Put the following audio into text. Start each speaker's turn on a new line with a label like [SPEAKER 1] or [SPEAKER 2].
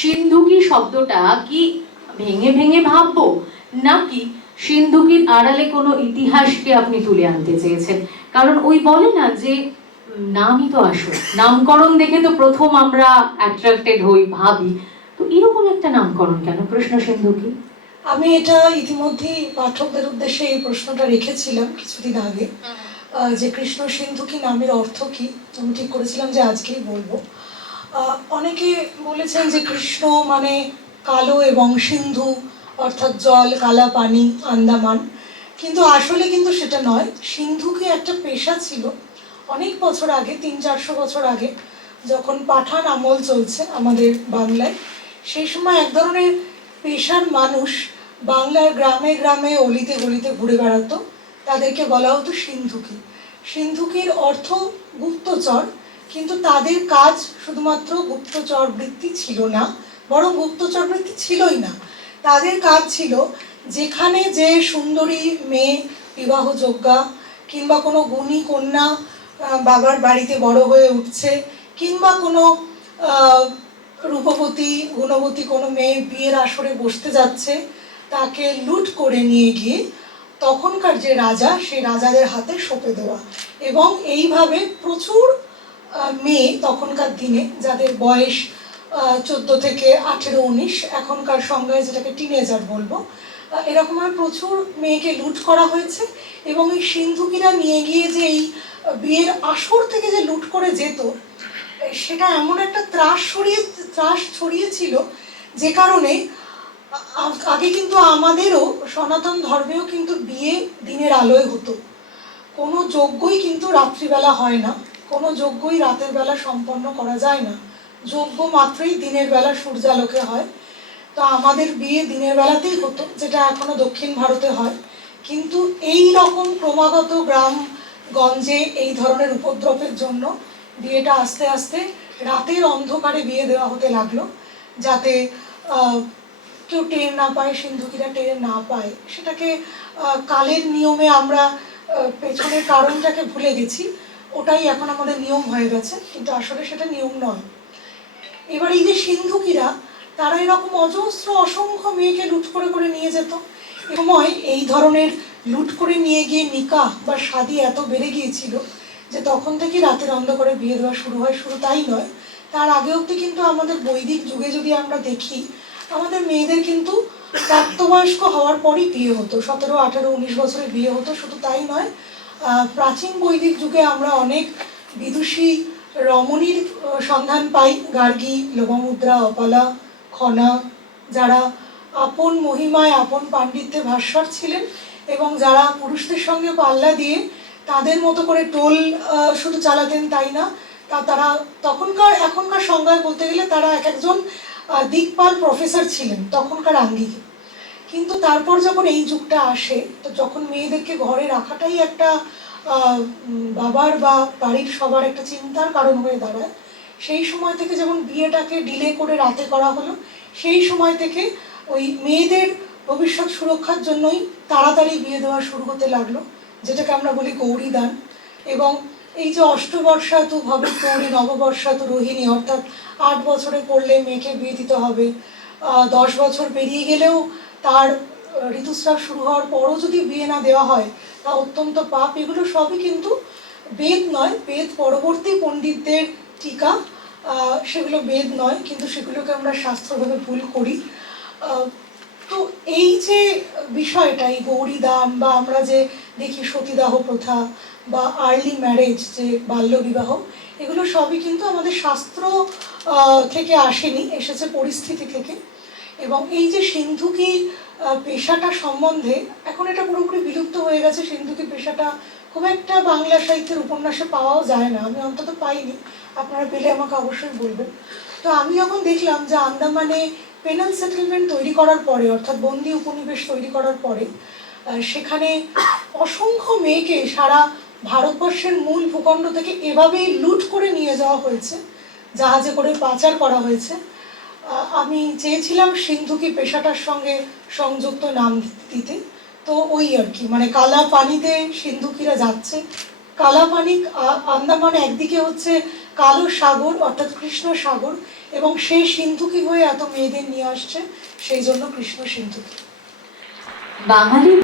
[SPEAKER 1] সিন্ধুকি শব্দটা কি ভেঙে ভেঙে ভাববো? নাকি সিন্ধুকির আড়ালে কোনো ইতিহাসকে আপনি তুলে আনতে চেয়েছেন? কারণ ওই বলে না যে নামই তো আসল। নামকরণ দেখে তো প্রথম আমরা অ্যাট্রাক্টেড হই ভাবি। তো এরকম একটা নামকরণ কেন প্রশ্ন সিন্ধুকি?
[SPEAKER 2] আমি এটা ইতিমধ্যেই পাঠকদের উদ্দেশ্যে এই প্রশ্নটা রেখেছিলাম কিছুদিন আগে। আহ, যে কৃষ্ণ সিন্ধু কি নামের অর্থ কি? আমি ঠিক করেছিলাম যে আজকেই বলব। আহ, অনেকে বলেছেন যে কৃষ্ণ মানে কালো এবং সিন্ধু, অর্থাৎ জল, কালা, পানি, আন্দামান। কিন্তু আসলে কিন্তু সেটা নয়। সিন্ধু কি একটা পেশা ছিল অনেক বছর আগে, তিন চারশো বছর আগে, যখন পাঠান আমল চলছে আমাদের বাংলায়। সেই সময় এক ধরনের পেশার মানুষ বাংলার গ্রামে গ্রামে অলিতে গলিতে ঘুরে বেড়াতো। তাদেরকে বলা হতো সিন্ধুকি। সিন্ধুকির অর্থ গুপ্তচর। কিন্তু তাদের কাজ শুধুমাত্র গুপ্তচর বৃত্তি ছিল না, বরং গুপ্তচর বৃত্তি ছিলই না। তাদের কাজ ছিল যেখানে যে সুন্দরী মেয়ে, বিবাহযোগ্যা কিংবা কোনো গুণী কন্যা বাবার বাড়িতে বড় হয়ে উঠছে, কিংবা কোনো রূপবতী, গুণবতী কোনো মেয়ে বিয়ের আসরে বসতে যাচ্ছে, তাকে লুট করে নিয়ে গিয়ে তখনকার যে রাজা, সেই রাজাদের হাতে সঁপে দেওয়া। এবং এইভাবে প্রচুর মেয়ে তখনকার দিনে যাদের বয়স চোদ্দ থেকে আঠেরো উনিশ এখনকার সংজ্ঞায় যেটাকে টিনেজার বলব আহ, এরকমভাবে প্রচুর মেয়েকে লুট করা হয়েছে এবং এই সিন্ধুকিরা নিয়ে গিয়ে যে এই বিয়ের আসর থেকে যে লুট করে যেত সেটা এমন একটা ত্রাস ছড়িয়ে ত্রাস ছড়িয়েছিল যে কারণে আগে কিন্তু আমাদেরও সনাতন ধর্মেও কিন্তু বিয়ে দিনের আলোয় হতো। কোনো যজ্ঞই কিন্তু রাত্রিবেলা হয় না। কোনো যজ্ঞই রাতের বেলা সম্পন্ন করা যায় না। যজ্ঞ মাত্রই দিনের বেলা সূর্যালোকে হয়। তো আমাদের বিয়ে দিনের বেলাতেই হতো, যেটা এখনও দক্ষিণ ভারতে হয়। কিন্তু এই রকম ক্রমাগত গ্রাম গঞ্জে এই ধরনের উপদ্রবের জন্য বিয়েটা আস্তে আস্তে রাতের অন্ধকারে বিয়ে দেওয়া হতে লাগল, যাতে কেউ টের না পায়, সিন্ধুকিরা টের না পায়। সেটাকে কালের নিয়মে আমরা পেছনের কারণটাকে ভুলে গেছি। ওটাই এখন আমাদের নিয়ম হয়ে গেছে, কিন্তু আসলে সেটা নিয়ম নয়। এবার এই যে সিন্ধুকিরা, তারা এরকম অজস্র অসংখ্য মেয়েকে লুট করে করে নিয়ে যেত। সময় এই ধরনের লুট করে নিয়ে গিয়ে নিকাহ বা শাদি এত বেড়ে গিয়েছিল যে তখন থেকে রাতের অন্ধকারে বিয়ে দেওয়া শুরু হয় শুরু তাই নয়, তার আগে অবধি কিন্তু আমাদের বৈদিক যুগে যদি আমরা দেখি, আমাদের মেয়েদের কিন্তু প্রাপ্তবয়স্ক হওয়ার পরই বিয়ে হতো, সতেরো, আঠেরো, উনিশ বছরে বিয়ে হতো, শুধু তাই নয় প্রাচীন বৈদিক যুগে আমরা অনেক বিদুষী রমণীর সন্ধান পাই। গার্গী লোভামুদ্রা অপালা, খনা, যারা আপন মহিমায়, আপন পাণ্ডিত্যে ভাস্বর ছিলেন এবং যারা পুরুষদের সঙ্গে পাল্লা দিয়ে তাদের মতো করে টোল শুধু চালাতেন তাই না, তা তারা তখনকার, এখনকার সংজ্ঞায় বলতে গেলে তারা এক একজন দিকপাল প্রফেসর ছিলেন, তখনকার আঙ্গিকে। কিন্তু তারপর যখন এই যুগটা আসে, তো যখন মেয়েদেরকে ঘরে রাখাটাই একটা বাবার বা বাড়ির সবার একটা চিন্তার কারণ হয়ে দাঁড়ায়, সেই সময় থেকে যেমন বিয়েটাকে ডিলে করে রাতে করা হলো, সেই সময় থেকে ওই মেয়েদের ভবিষ্যৎ সুরক্ষার জন্যই তাড়াতাড়ি বিয়ে দেওয়া শুরু হতে লাগল, যেটাকে আমরা বলি গৌরী দান এবং এই যে অষ্টবর্ষা অষ্টবর্ষাতু ভবে গৌরী নববর্ষাতু রোহিণী, অর্থাৎ আট বছরে পড়লে মেয়েকে বিয়ে দিতে হবে দশ বছর পেরিয়ে গেলেও তার ঋতুস্রাব শুরু হওয়ার পরও যদি বিয়ে না দেওয়া হয়, তা অত্যন্ত পাপ। এগুলো সবই কিন্তু বেদ নয়, বেদ পরবর্তী পণ্ডিতদের টিকা সেগুলো বেদ নয়, কিন্তু সেগুলোকে আমরা শাস্ত্রভাবে ভুল করি। তো এই যে বিষয়টা, এই গৌরী দান বা আমরা যে দেখি সতীদাহ প্রথা বা আর্লি ম্যারেজ যে বাল্যবিবাহ, এগুলো সবই কিন্তু আমাদের শাস্ত্র থেকে আসেনি, এসেছে পরিস্থিতি থেকে। এবং এই যে সিন্ধুকি পেশাটা সম্বন্ধে এখন এটা পুরোপুরি বিলুপ্ত হয়ে গেছে। সিন্ধুকি পেশাটা খুব একটা বাংলা সাহিত্যের উপন্যাসে পাওয়াও যায় না। আমি অন্তত পাইনি। আপনারা পেলে আমাকে অবশ্যই বলবেন। তো আমি যখন দেখলাম যে আন্দামানে পেনাল সেটেলমেন্ট তৈরি করার পরে, অর্থাৎ বন্দি উপনিবেশ তৈরি করার পরে সেখানে অসংখ্য মেয়েকে সারা ভারতবর্ষের মূল ভূখণ্ড থেকে এভাবেই লুট করে নিয়ে যাওয়া হয়েছে। জাহাজে করে পাচার করা হয়েছে। আমি চেয়েছিলাম সিন্ধুকি পেশাটার সঙ্গে সংযুক্ত নাম দিতে। তো ওই আর কি মানে কালা পানিতে সিন্ধুকিরা যাচ্ছে। কালা পানি আন্দামান একদিকে হচ্ছে কালো সাগর, অর্থাৎ কৃষ্ণ সাগর, এবং সেই সিন্ধুকি হয়ে এত মেয়েদের নিয়ে আসছে, সেই জন্য কৃষ্ণ সিন্ধুকি।
[SPEAKER 1] বাঙালি